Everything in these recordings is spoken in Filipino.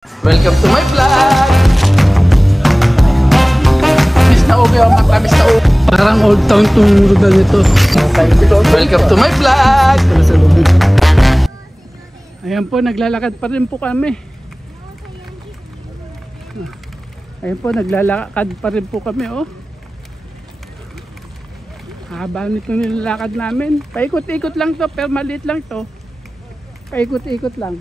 Welcome to my vlog! Miss na ubi ang mata, miss na ubi. Parang old town tong ruda nito. Welcome to my vlog! Ayan po, naglalakad pa rin po kami. Ayan po, naglalakad pa rin po kami, oh. Haba nito nilalakad namin. Paikot-ikot lang to, pero maliit lang to. Paikot-ikot lang.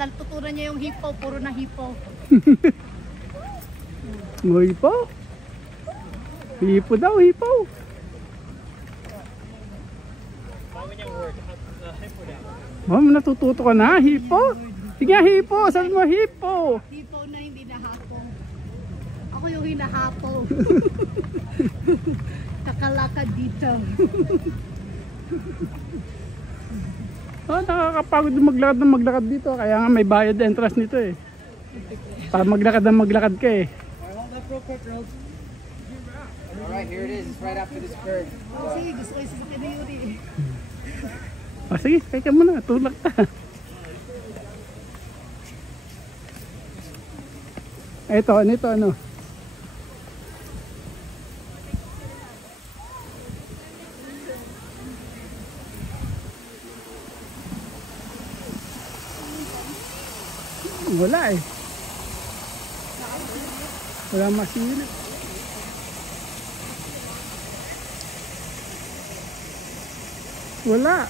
Natutunan niya yung hipo, puro na hipo. Hipo? Hipo daw, hipo. Ma'am, natututo ka na, hipo? Sige, hipo, sabi mo hipo. Hipo na hindi nahapong. Ako yung hinahapong. Kakalakad dito. Oh, nakakapagod maglakad dito. Kaya nga may bayad entrance nito eh. Para maglakad ka eh. Alright, here it is. It's right after this curve. Sige, gusto ko yung sasakyan ni Yuri. Sige, kaya ka muna. Tulak ka. Ito, ano? Wala eh. Wala masilip. Wala.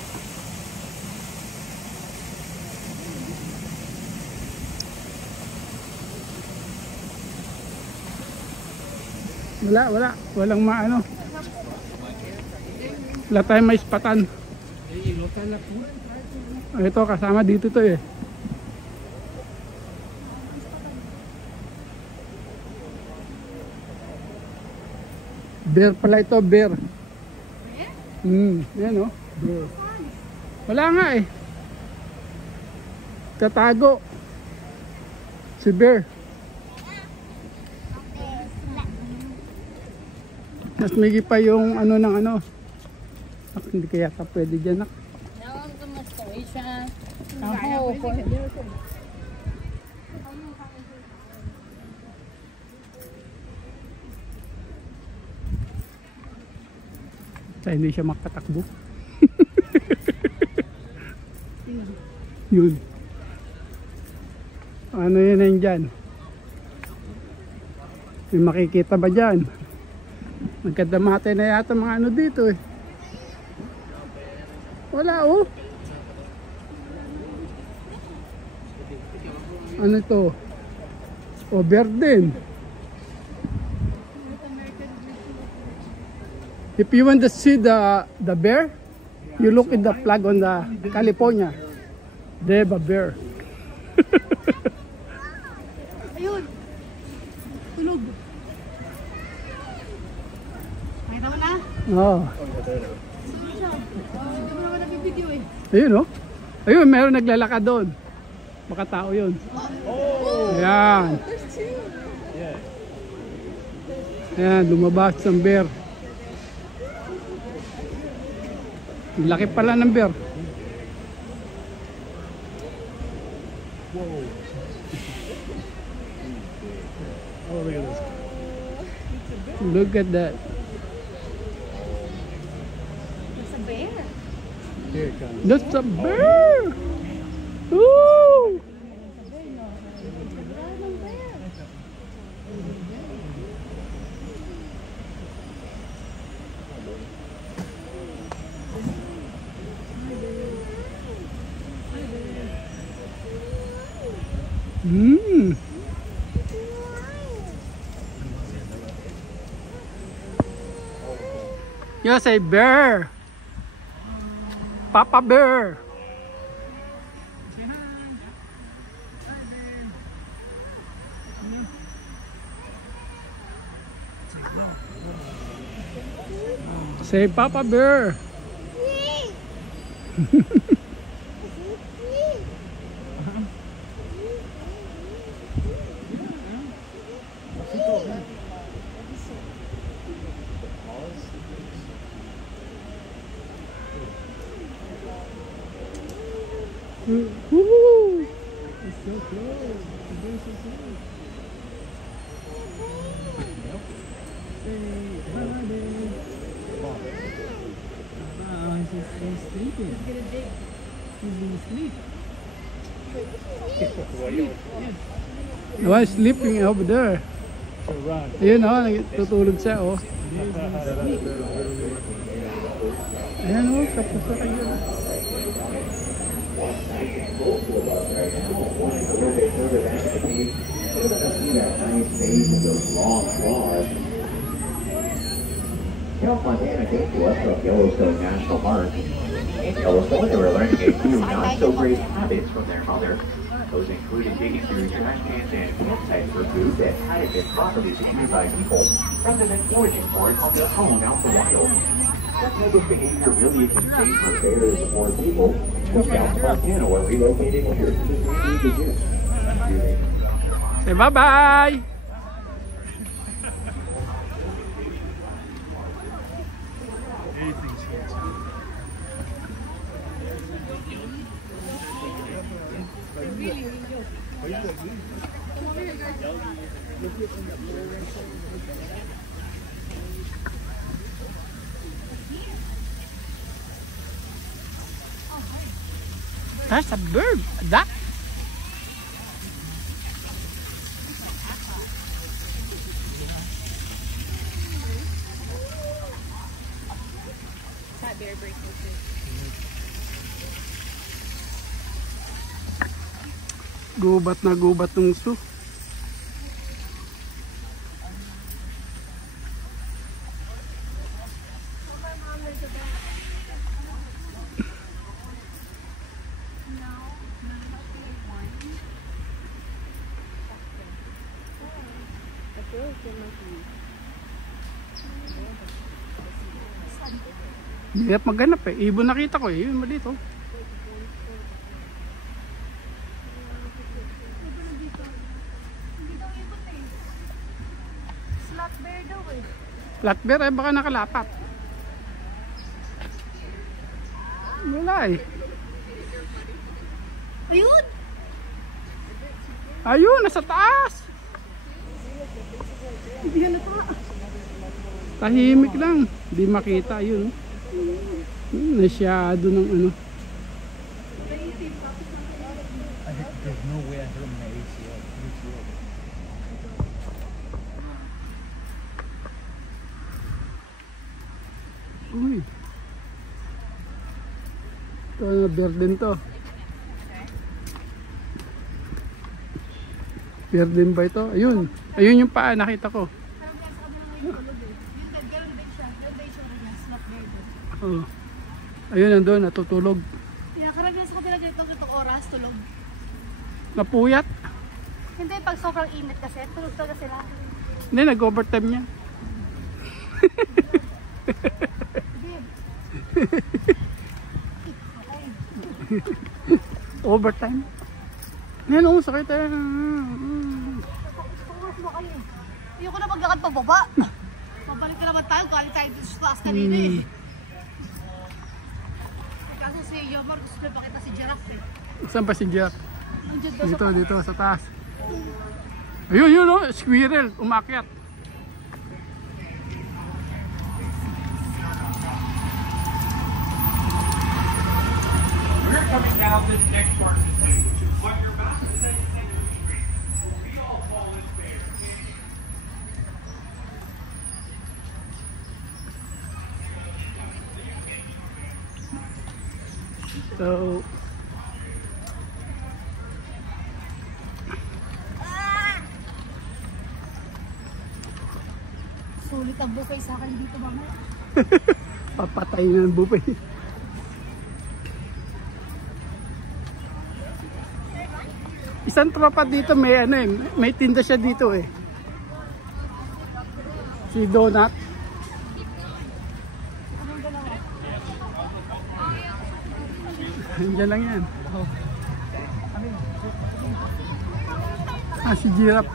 Walang maano. Wala tayong may ispatan. Ito, kasama dito to eh. Bear pala ito, bear. Yan oh. Bear. Wala nga eh. Tatago. Si bear. Mas migi pa yung ano ng ano. Hindi kaya ka pwede dyan nak. Kaya hindi siya makatakbo. Yun. Ano yun dyan? May makikita ba dyan? Nagkadamate na yata mga ano dito eh. Wala oh. Ano ito? O bear din. If you want to see the bear, you look in the flag on the California. They have a bear. Ayun. Tulog. Nakita mo na? Oh. Sino siya? Hindi mo naman nabibideo eh. Ayun oh. Ayun, meron naglalakad doon. Baka tao yun. Ayan. Ayan, lumabas ang bear. Laki pala ng bear. Whoa. Oh, look at this. Look at that. That's a bear. Here it comes. That's a bear. Woo! You say bear. Papa bear. Say Papa bear. Woohoo! It's so close. It's very so close. Say hi, babe. He's sleeping. He's gonna sleep. Why sleeping over there? So run. Ayun oh, tutulog siya oh. Ayan oh, tapos na kayo. Carol Fontana came to us from Yellowstone National Park. In Yellowstone, they were learning a few not-so-great habits from their mother. Those included digging through trash cans and campsites for food that hadn't been properly secured by people, rather than foraging for it on their own out in the wild. That type of behavior really isn't safe for bears or people. The Scouts of Montana were relocated here to the zoo. Say bye-bye! That's a bird, a duck. That bear bracelet. Gubat na gubat ng su. Hirap maghanap eh. Ibon nakita ko eh. Yun mo dito. Slot bear daw eh. Flat bear eh baka nakalapat. Wala eh. Ayun! Ayun, nasa taas. Hindi ka nata. Tahimik lang. Di makita yun. Nasyado ng ano. There's no way I hurt my ACL. Uy. Ito na bear din to. Bear din ba ito? Ayun. Ayun yung paa nakita ko. Ganun din siya. Ganun din siya rin. Slot bear daw. Oh. Ayun nandun, natutulog. Kaya karamihan sa kanila dito itong oras, tulog. Napuyat. Hindi, pag sobrang init kasi, tulog talaga sila. Hindi, nag-overtime niya. Overtime. Yan o, sakit eh. Tumas mo kayo. Ayoko na maglakad pababa. Pabalik na naman tayo, galing tayo dito sa taas kanina eh. Kasi si Yomar gusto na pakita si Giraffe eh. Saan pa si Jack? Nandiyan daw sa Dito sa taas. Ayun, yun o, squirrel, umakyat. We're coming down this next part of the stage, but you're about to say we all fall in fair. So, sulit ang buffet sa akin dito mamaya. papatay na ng buffet. Isang tropa dito may ano eh, may tinda siya dito eh. Si Donut. Andiyan lang yan. Ah, si Giraffe.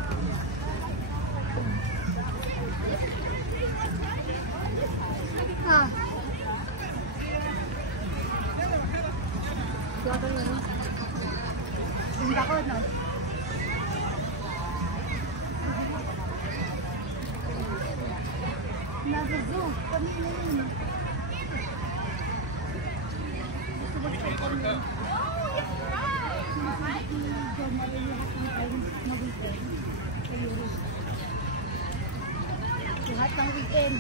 Ah. Siya ano? Hindi ako, no? Nasa zoo. Kami na yun. Lahat ng weekend.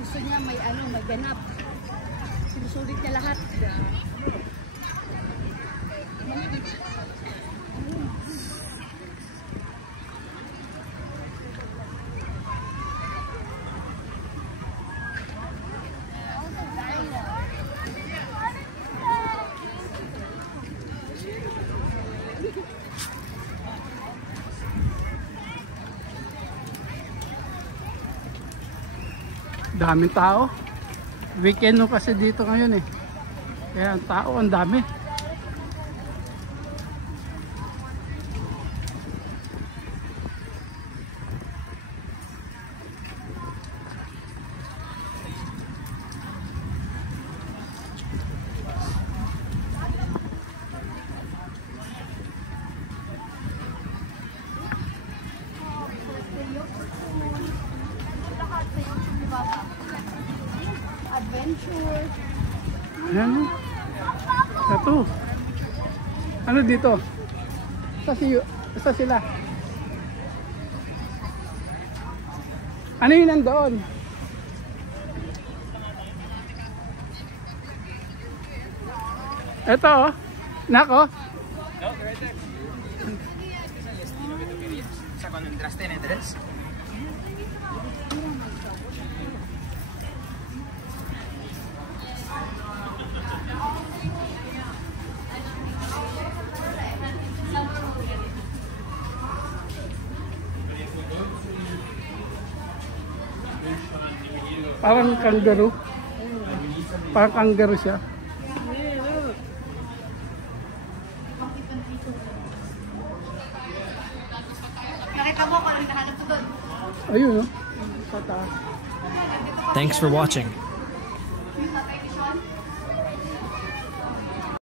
Gusto niya may ano, may ganap. Sinusulit niya lahat. Daming tao. Weekend no kasi dito ngayon eh. Kaya ang tao ang dami. Adventure. Ayan o. Ito. Ano dito? Isa sila. Ano yun nandoon? Ito oh. Nako. Parang kangaroo. Parang kangaroo siya. Nakita mo kung ano nahanap ko doon. Ayun oh. Sa taas. Thanks for watching. Sa television.